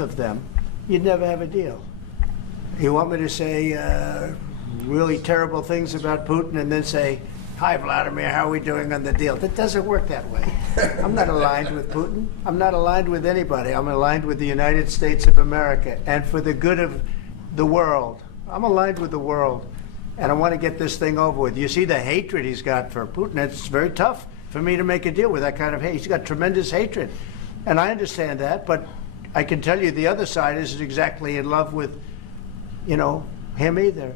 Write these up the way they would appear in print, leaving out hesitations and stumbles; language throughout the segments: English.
both of them, you'd never have a deal. You want me to say really terrible things about Putin and then say, "Hi, Vladimir, how are we doing on the deal?" That doesn't work that way. I'm not aligned with Putin. I'm not aligned with anybody. I'm aligned with the United States of America. And for the good of the world, I'm aligned with the world. And I want to get this thing over with. You see the hatred he's got for Putin. It's very tough for me to make a deal with that kind of hate. He's got tremendous hatred. And I understand that, but I can tell you the other side isn't exactly in love with, him either.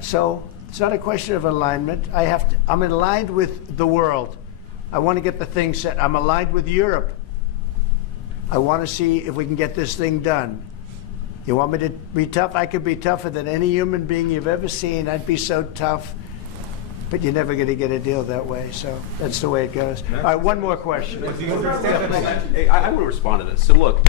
So it's not a question of alignment. I'm aligned with the world. I want to get the thing set. I'm aligned with Europe. I want to see if we can get this thing done. You want me to be tough? I could be tougher than any human being you've ever seen. I'd be so tough. But you're never going to get a deal that way. So that's the way it goes. All right, one more question. Hey, I want to respond to this. So look,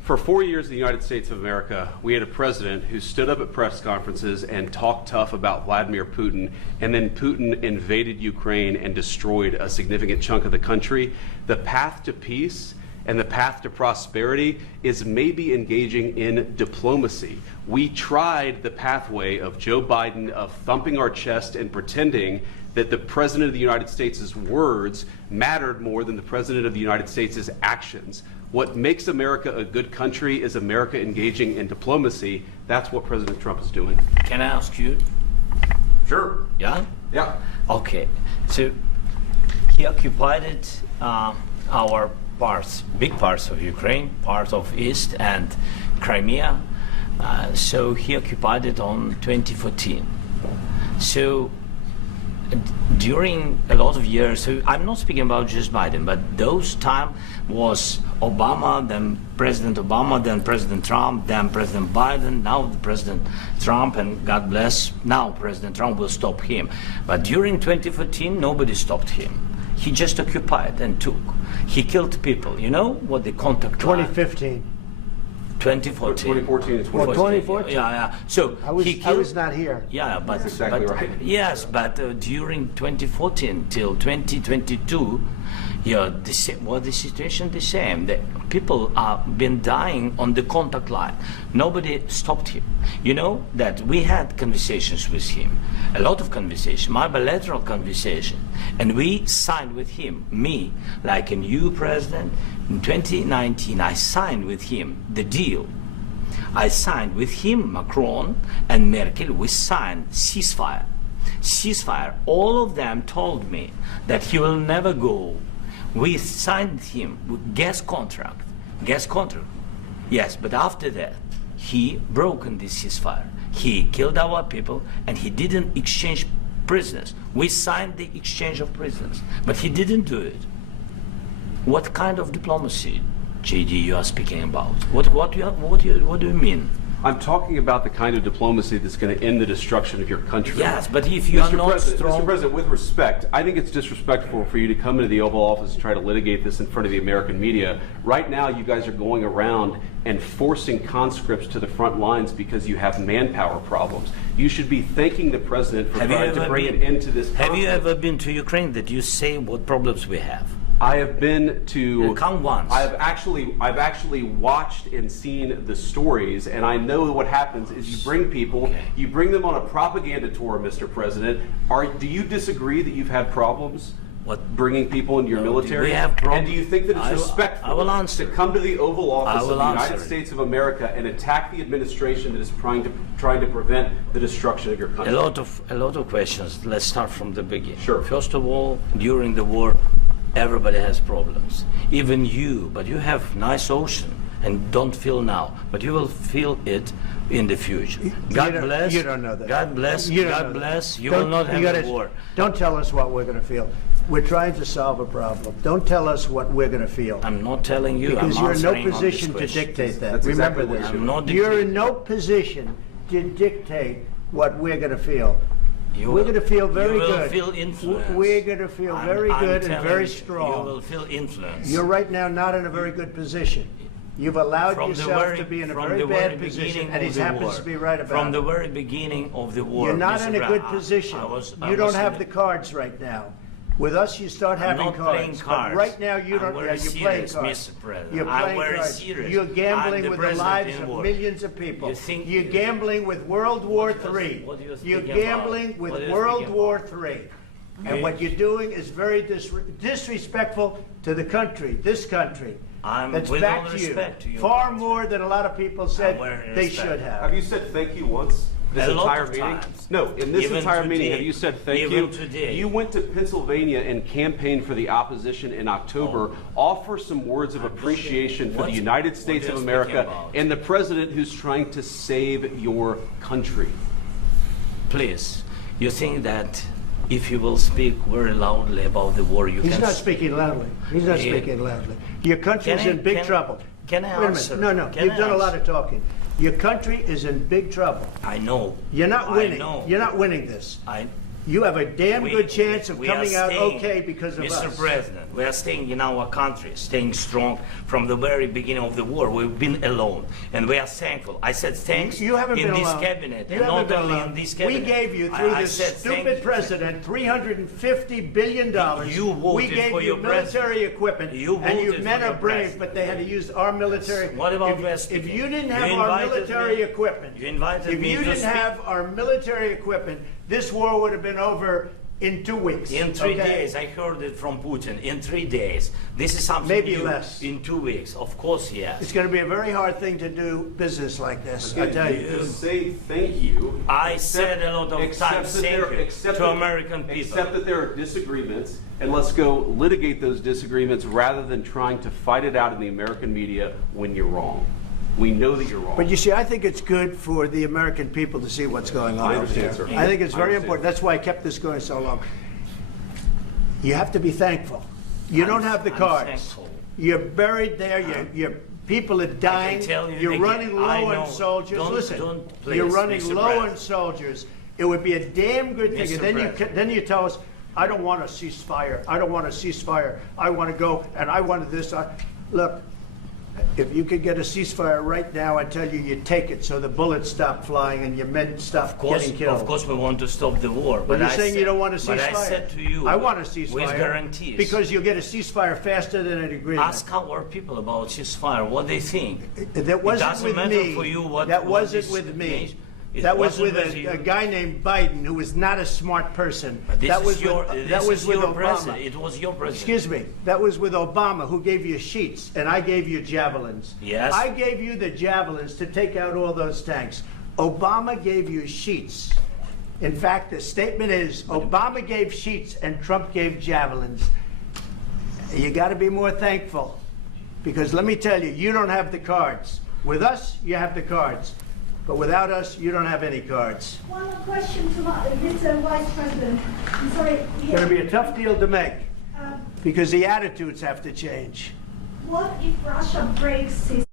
for 4 years in the United States of America, we had a president who stood up at press conferences and talked tough about Vladimir Putin, and then Putin invaded Ukraine and destroyed a significant chunk of the country. The path to peace and the path to prosperity is maybe engaging in diplomacy. We tried the pathway of Joe Biden, of thumping our chest and pretending that the President of the United States' words mattered more than the President of the United States' actions. What makes America a good country is America engaging in diplomacy. That's what President Trump is doing. Can I ask you? Sure. Yeah? Yeah. Okay. So he occupied our parts, big parts of Ukraine, part of East and Crimea. So he occupied it on 2014. So during a lot of years, so I'm not speaking about just Biden, but those time was Obama, then President Obama, then President Trump, then President Biden, now the President Trump, and God bless, now President Trump will stop him. But during 2014, nobody stopped him. He just occupied and took. He killed people. You know what the contact 2015. 2014 2014. and 2014. Well, 2014. Yeah. So I was not here. Yeah, but That's exactly right. Yes, but during 2014 till 2022, the situation the same. The people have been dying on the contact line. Nobody stopped him. You know that we had conversations with him, a lot of conversation, my bilateral conversation, and we signed with him, me, like a new president. In 2019, I signed with him the deal. I signed with him, Macron and Merkel, we signed ceasefire. Ceasefire, all of them told me that he will never go. We signed him with gas contract. Yes, but after that, he broken this ceasefire. He killed our people and he didn't exchange prisoners. We signed the exchange of prisoners, but he didn't do it. What kind of diplomacy, JD, you are speaking about? What do you mean? I'm talking about the kind of diplomacy that's going to end the destruction of your country. Yes, but if you are not strong... Mr. President, with respect, I think it's disrespectful for you to come into the Oval Office and try to litigate this in front of the American media. Right now, you guys are going around and forcing conscripts to the front lines because you have manpower problems. You should be thanking the President for trying to bring an end to this conflict. Have you ever been to Ukraine that you say what problems we have? I have been to. Come once. I've actually watched and seen the stories, and I know what happens is you bring people, you bring them on a propaganda tour, Mr. President. Do you disagree that you've had problems? What? Bringing people into your military? We have problems. And do you think that it's respectful to come to the Oval Office of the United States of America and attack the administration that is trying to prevent the destruction of your country? A lot of questions. Let's start from the beginning. Sure. First of all, during the war, everybody has problems, even you, but you have nice ocean and don't feel now, but you will feel it in the future. God bless. You don't know that. God bless. God bless. You will not have a war. Don't tell us what we're going to feel. We're trying to solve a problem. Don't tell us what we're going to feel. I'm not telling you. Because I'm you're in no answering position on to this question. dictate that. That's Remember exactly this. what I'm not You're dictating. in no position to dictate what we're going to feel. You We're will- going to feel very you will good. feel influenced. We're going to feel very I'm good and telling very you, strong. You will feel influence. You're right now not in a very good position. You've allowed From the yourself very- to be in a from very the very bad position, beginning and he of the happens war. to be right about From it. the very beginning of the war. You're not Mr. in a good Brown, position. I You don't was have in the cards right now. With us, you start having not playing cards. cards. But right now, you I'm don't. very Yeah, you're playing serious, cards. Mr. President. You're I'm playing very cards. serious. You're I'm gambling the with the president lives in of war. millions of people. You think- You're gambling with World War do you- III. what do you You're think about? gambling with What do you World think War about? III. And what you're doing is very disrespectful to the country, this country. I'm That's with back all to you. respect to your Far country. more than a lot of people said I'm wearing they respect. should Have have. you said thank you once? This A lot entire of meeting? times. No, in this Even entire meeting, today. have you said thank Even you? today. You went to Pennsylvania and campaigned for the opposition in October. Offer some words of appreciation for the What- United what States are of you America speaking about? and the president who's trying to save your country. Please, you think that if you will speak very loudly about the war, you He's can... not speaking loudly. He's not Yeah. speaking loudly. Your country is Can I- in big can- trouble. can I Wait a answer? minute. No, Can you've I done a lot answer? of talking. Your country is in big trouble. I know. You're not I winning. know. You're not winning this. I, You have a damn we- good chance of we are coming out staying- okay because of Mr. us. President, we are staying in our country, staying strong from the very beginning of the war. We've been alone, and we are thankful. I said thanks You haven't in been this alone. cabinet, You and haven't not been only alone. in this cabinet. We gave you, through I this said thank stupid you. president, $350 billion. You voted We gave for you your military equipment, You and you voted men for your are brave, president. but they had to use our military. What about if, West if speaking? you didn't You have our invited military me- equipment, you invited if me you to didn't speak. have our military equipment, this war would have been over in 2 weeks. In 3 okay? days, I heard it from Putin. In 3 days, this is something Maybe new. less. In 2 weeks, of course, yes. It's going to be a very hard thing to do business like this. I tell you. Just say thank you. I said a lot of Except times that thank there- you except to that- American people. Except that there are disagreements, and let's go litigate those disagreements rather than trying to fight it out in the American media when you're wrong. We know that you're wrong. But you see, I think it's good for the American people to see what's going on. I over understand, there. sir. I think it's I very understand. important. That's why I kept this going so long. You have to be thankful. You don't have the I'm cards. thankful. You're buried there. Your people are dying. tell you You're again, running low I on know. soldiers. Don't- Listen, don't, you're please, running Mr. low President. on soldiers. It would be a damn good thing. Mr. And then President. you tell us, I don't want a ceasefire. I don't want a ceasefire. I want to go and I wanted this. Look. If you could get a ceasefire right now, I tell you, you take it so the bullets stop flying and your men stop getting killed. Of course, we want to stop the war. But you're I saying said- you don't want a ceasefire. But I said to you, I want a ceasefire. with guarantees. Because you'll get a ceasefire faster than an agreement. Ask our people about ceasefire, what they think. That wasn't doesn't with matter me. for you what- That what wasn't this with me. means. It That was wasn't with with you. a guy named Biden, who was not a smart person. But this That is was your, with, this that was is with your Obama. president. It was your president. Excuse me. That was with Obama, who gave you sheets, and I gave you javelins. Yes. I gave you the javelins to take out all those tanks. Obama gave you sheets. In fact, the statement is Obama gave sheets and Trump gave javelins. You got to be more thankful, because let me tell you, you don't have the cards. With us, you have the cards. But without us, you don't have any cards. One question to Mr. Vice President. I'm sorry. It's going to be a tough deal to make, Uh, because the attitudes have to change. what if Russia breaks his